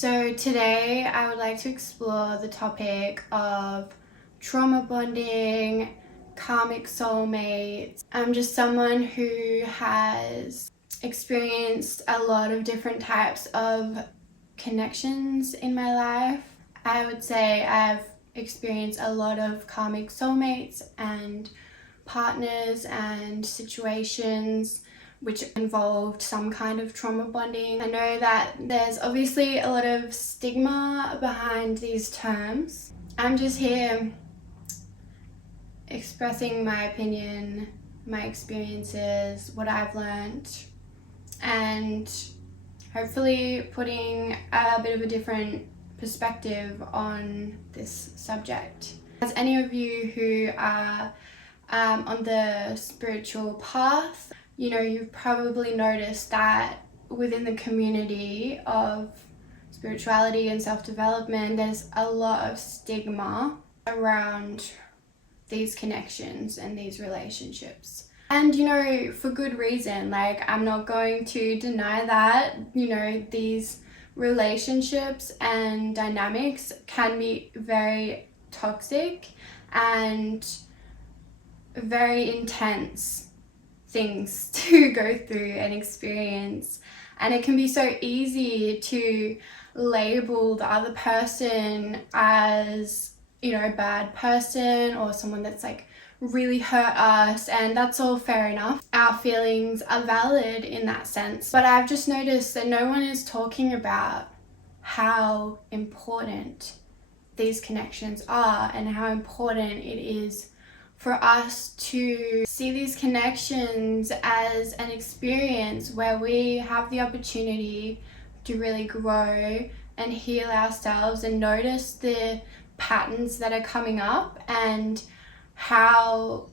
So today I would like to explore the topic of trauma bonding, karmic soulmates. I'm just someone who has experienced a lot of different types of connections in my life. I would say I've experienced a lot of karmic soulmates and partners and situations which involved some kind of trauma bonding. I know that there's obviously a lot of stigma behind these terms. I'm just here expressing my opinion, my experiences, what I've learned, and hopefully putting a bit of a different perspective on this subject. As any of you who are on the spiritual path, you've probably noticed that within the community of spirituality and self-development, there's a lot of stigma around these connections and these relationships. And, for good reason. I'm not going to deny that, these relationships and dynamics can be very toxic and very intense things to go through and experience, and it can be so easy to label the other person as a bad person or someone that's really hurt us, and that's all fair enough. Our feelings are valid in that sense, but I've just noticed that no one is talking about how important these connections are and how important it is for us to see these connections as an experience where we have the opportunity to really grow and heal ourselves and notice the patterns that are coming up and how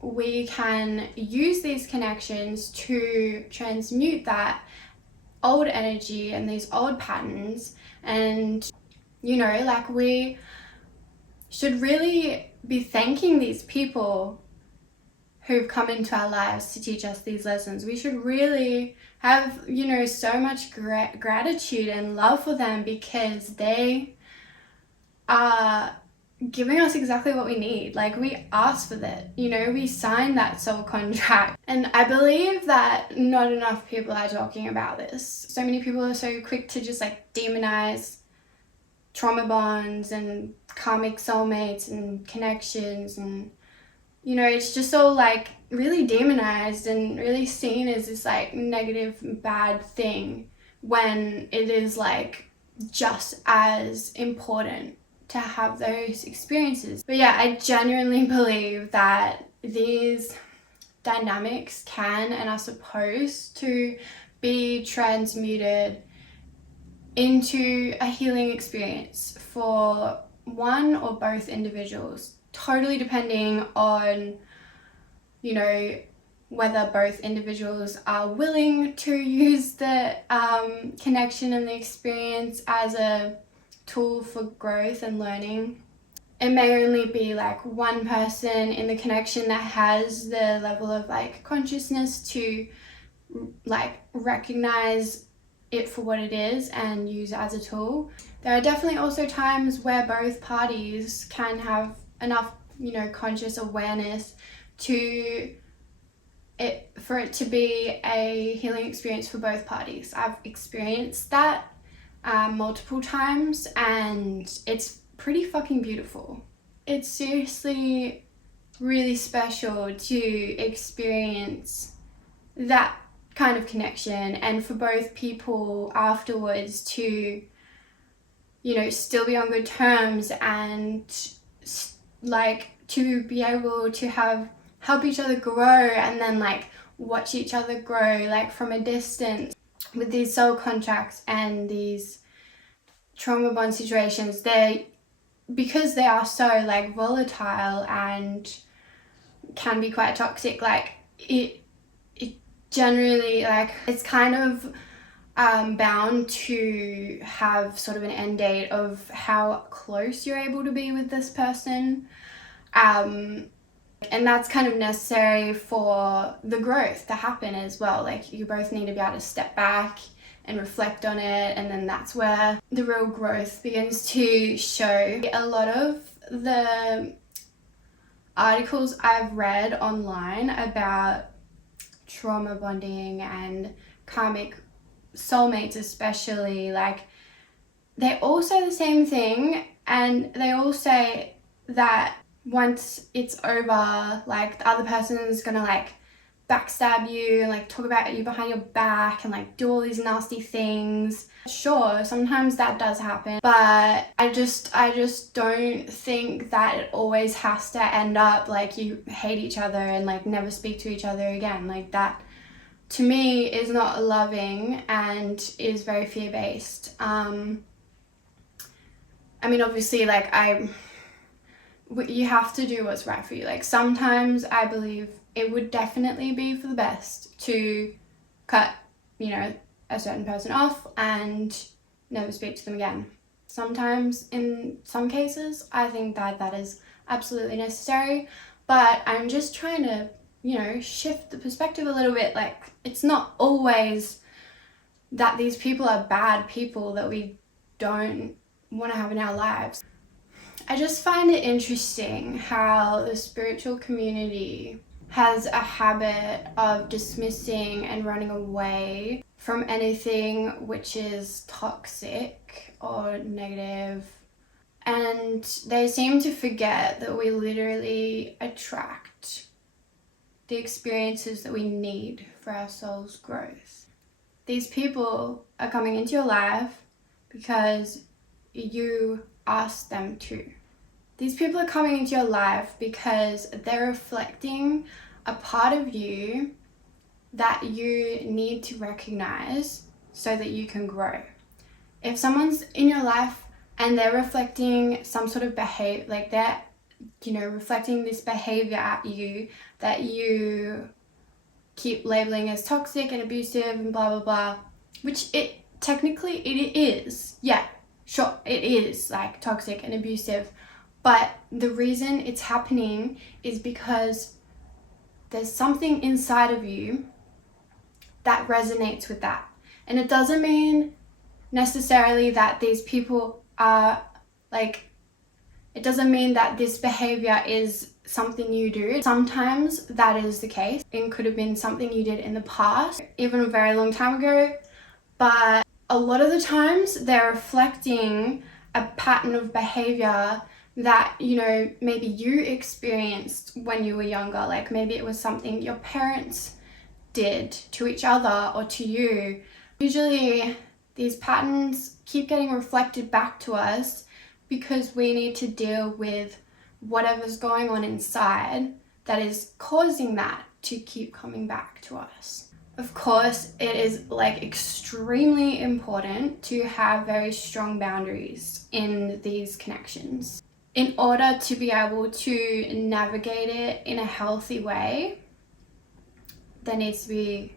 we can use these connections to transmute that old energy and these old patterns. And we should really be thanking these people who've come into our lives to teach us these lessons. We should really have, so much gratitude and love for them, because they are giving us exactly what we need. We asked for that, we signed that soul contract. And I believe that not enough people are talking about this. So many people are so quick to just demonize trauma bonds and karmic soulmates and connections, and it's just all really demonized and really seen as this negative, bad thing, when it is just as important to have those experiences. But yeah, I genuinely believe that these dynamics can and are supposed to be transmuted into a healing experience for one or both individuals, totally depending on whether both individuals are willing to use the connection and the experience as a tool for growth and learning. It may only be one person in the connection that has the level of consciousness to recognize it for what it is and use it as a tool. There are definitely also times where both parties can have enough conscious awareness for it to be a healing experience for both parties. I've experienced that multiple times, and it's pretty fucking beautiful. It's seriously really special to experience that kind of connection, and for both people afterwards to still be on good terms, and to be able to help each other grow, and then watch each other grow from a distance. With these soul contracts and these trauma bond situations, because they are so volatile and can be quite toxic, it generally it's kind of bound to have sort of an end date of how close you're able to be with this person, and that's kind of necessary for the growth to happen as well. You both need to be able to step back and reflect on it, and then that's where the real growth begins to show. A lot of the articles I've read online about trauma bonding and karmic soulmates especially, like, they all say the same thing, and they all say that once it's over, like, the other person is gonna like backstab you and like talk about you behind your back and like do all these nasty things. Sure, sometimes that does happen, but I just don't think that it always has to end up like you hate each other and like never speak to each other again. Like, that to me is not loving and is very fear-based. I mean, obviously, like, you have to do what's right for you. Like, sometimes I believe it would definitely be for the best to cut, you know, a certain person off and never speak to them again. Sometimes, in some cases, I think that that is absolutely necessary, but I'm just trying to, you know, shift the perspective a little bit. Like, it's not always that these people are bad people that we don't want to have in our lives. I just find it interesting how the spiritual community has a habit of dismissing and running away from anything which is toxic or negative. And they seem to forget that we literally attract the experiences that we need for our soul's growth. These people are coming into your life because you asked them to. These people are coming into your life because they're reflecting a part of you that you need to recognize so that you can grow. If someone's in your life and they're reflecting some sort of behavior, like they're, you know, reflecting this behavior at you that you keep labeling as toxic and abusive and blah blah blah, which it is. Yeah, sure, it is like toxic and abusive, but the reason it's happening is because there's something inside of you that resonates with that. And it doesn't mean necessarily that these people are like, it doesn't mean that this behavior is something you do. Sometimes that is the case. It could have been something you did in the past, even a very long time ago, but a lot of the times they're reflecting a pattern of behavior that, you know, maybe you experienced when you were younger. Like, maybe it was something your parents did to each other or to you. Usually these patterns keep getting reflected back to us because we need to deal with whatever's going on inside that is causing that to keep coming back to us. Of course, it is like extremely important to have very strong boundaries in these connections. In order to be able to navigate it in a healthy way, there needs to be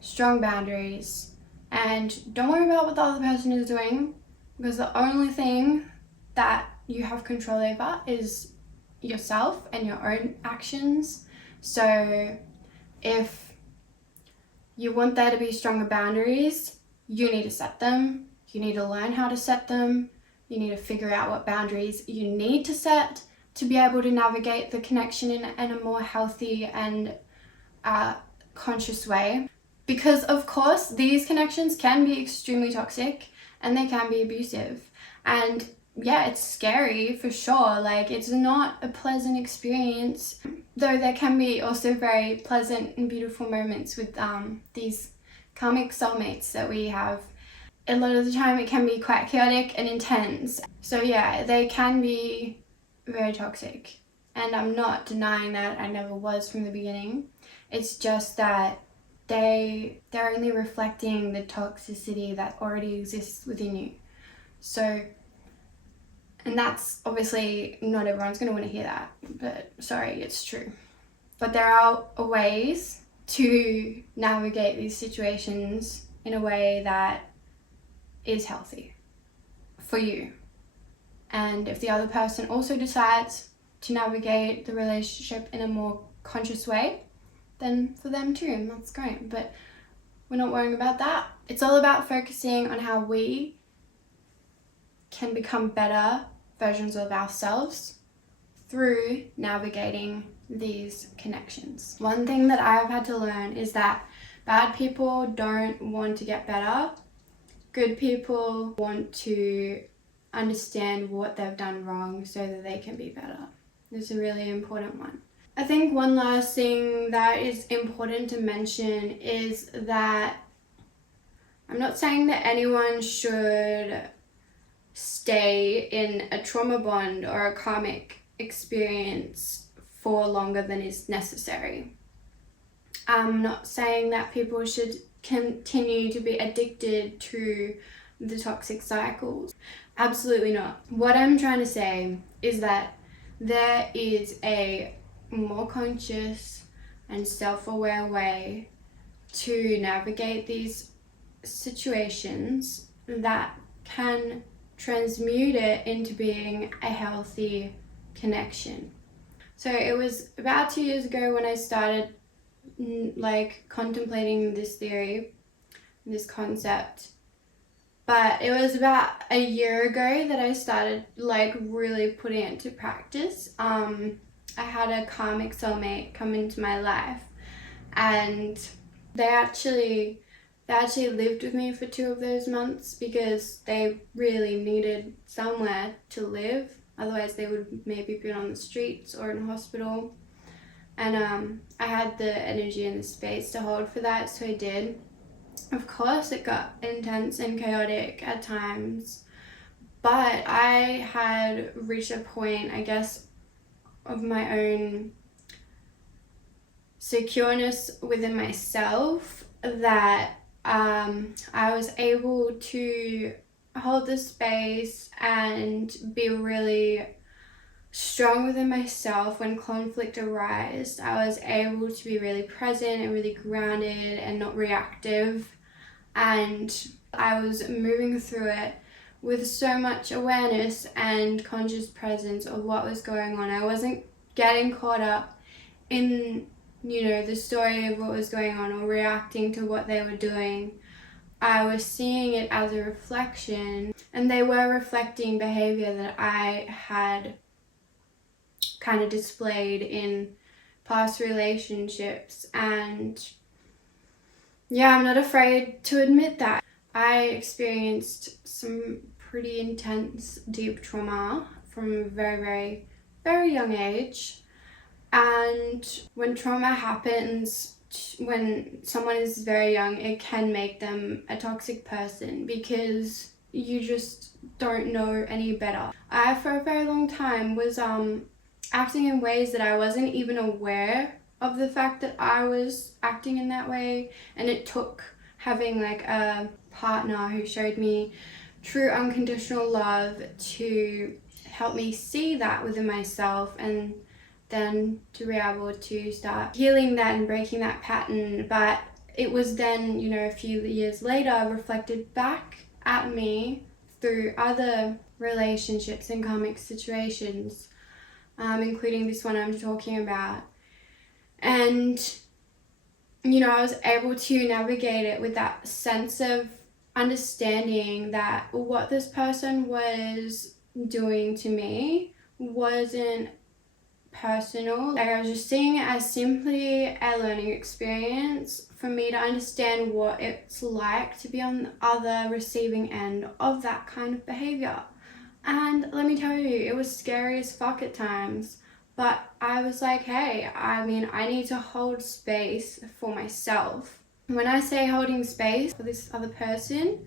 strong boundaries. And don't worry about what the other person is doing, because the only thing that you have control over is yourself and your own actions. So if you want there to be stronger boundaries, you need to set them. You need to learn how to set them. You need to figure out what boundaries you need to set to be able to navigate the connection in a more healthy and conscious way. Because of course, these connections can be extremely toxic and they can be abusive. And yeah, it's scary for sure. Like, it's not a pleasant experience, though there can be also very pleasant and beautiful moments with these karmic soulmates that we have. A lot of the time it can be quite chaotic and intense. So yeah, they can be very toxic. And I'm not denying that. I never was from the beginning. It's just that they're only reflecting the toxicity that already exists within you. So, and that's obviously not everyone's going to want to hear that, but sorry, it's true. But there are ways to navigate these situations in a way that is healthy for you. And if the other person also decides to navigate the relationship in a more conscious way, then for them too, and that's great. But we're not worrying about that It's all about focusing on how we can become better versions of ourselves through navigating these connections. One thing that I've had to learn is that bad people don't want to get better. Good people want to understand what they've done wrong so that they can be better. It's a really important one. I think one last thing that is important to mention is that I'm not saying that anyone should stay in a trauma bond or a karmic experience for longer than is necessary. I'm not saying that people should continue to be addicted to the toxic cycles. Absolutely not. What I'm trying to say is that there is a more conscious and self-aware way to navigate these situations that can transmute it into being a healthy connection. So it was about 2 years ago when I started contemplating this theory, this concept. But it was about a year ago that I started really putting it to practice. I had a karmic soulmate come into my life, and they actually lived with me for 2 of those months because they really needed somewhere to live. Otherwise they would maybe been on the streets or in hospital. And I had the energy and the space to hold for that, so I did. Of course it got intense and chaotic at times, but I had reached a point, I guess, of my own secureness within myself that I was able to hold the space and be really strong within myself when conflict arose. I was able to be really present and really grounded and not reactive, and I was moving through it with so much awareness and conscious presence of what was going on. I wasn't getting caught up in the story of what was going on or reacting to what they were doing. I was seeing it as a reflection, and they were reflecting behavior that I had kind of displayed in past relationships. And yeah, I'm not afraid to admit that I experienced some pretty intense, deep trauma from a very, very, very young age. And when trauma happens, when someone is very young, it can make them a toxic person because you just don't know any better. I, for a very long time, was acting in ways that I wasn't even aware of the fact that I was acting in that way. And it took having a partner who showed me true unconditional love to help me see that within myself, and then to be able to start healing that and breaking that pattern. But it was then, a few years later, reflected back at me through other relationships and karmic situations, including this one I'm talking about. And, I was able to navigate it with that sense of understanding that what this person was doing to me wasn't personal. I was just seeing it as simply a learning experience for me to understand what it's like to be on the other receiving end of that kind of behavior. And let me tell you, it was scary as fuck at times, but I was like, hey, I need to hold space for myself. When I say holding space for this other person,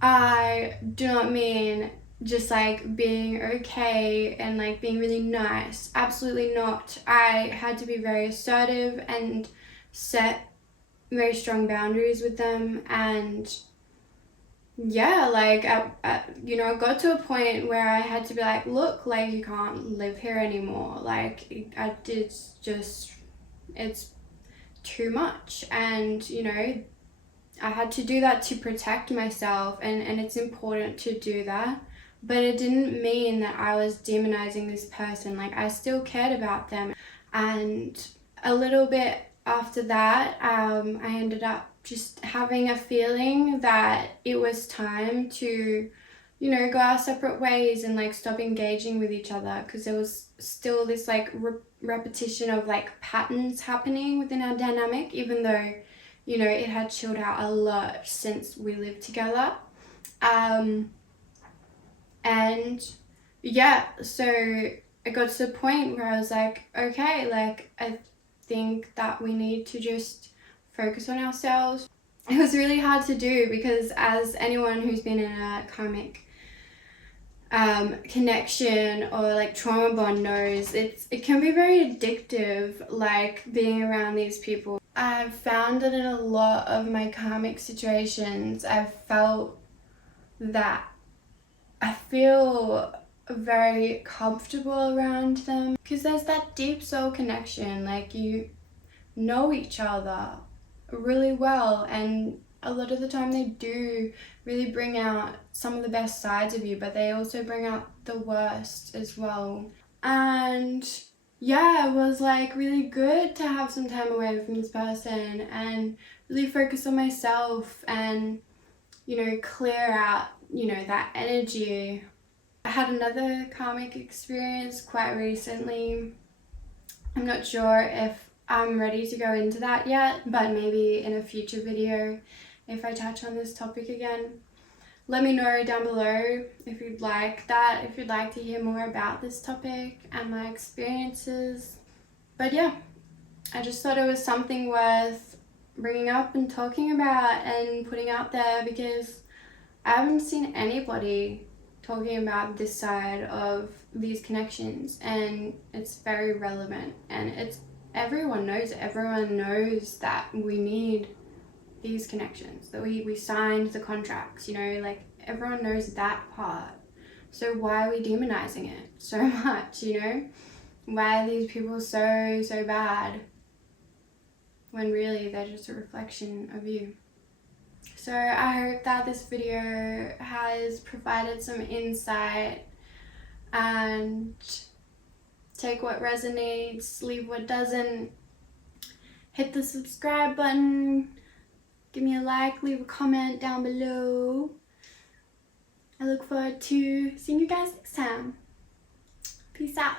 I do not mean just being okay and being really nice. Absolutely not. I had to be very assertive and set very strong boundaries with them. And yeah, I got to a point where I had to be look, you can't live here anymore. It's too much. And I had to do that to protect myself, and it's important to do that. But it didn't mean that I was demonizing this person. I still cared about them. And a little bit after that, I ended up just having a feeling that it was time to, you know, go our separate ways and like stop engaging with each other, because there was still this like repetition of like patterns happening within our dynamic, even though, you know, it had chilled out a lot since we lived together. And yeah, so it got to the point where I was like, okay, like I think that we need to just focus on ourselves. It was really hard to do because, as anyone who's been in a karmic connection or like trauma bond knows, it can be very addictive, like being around these people. I've found that in a lot of my karmic situations, I've felt that I feel very comfortable around them because there's that deep soul connection. Like, you know each other really well, and a lot of the time they do really bring out some of the best sides of you, but they also bring out the worst as well. And yeah, it was like really good to have some time away from this person and really focus on myself and, you know, clear out, you know, that energy. I had another karmic experience quite recently. I'm not sure if I'm ready to go into that yet, but maybe in a future video if I touch on this topic again. Let me know down below if you'd like that, if you'd like to hear more about this topic and my experiences. But yeah, I just thought it was something worth bringing up and talking about and putting out there, because I haven't seen anybody talking about this side of these connections, and it's very relevant, and it's everyone knows it. Everyone knows that we need these connections, that we signed the contracts, you know, like everyone knows that part. So why are we demonizing it so much, you know? Why are these people so bad when really they're just a reflection of you? So I hope that this video has provided some insight, and take what resonates, leave what doesn't. Hit the subscribe button, give me a like, leave a comment down below. I look forward to seeing you guys next time. Peace out.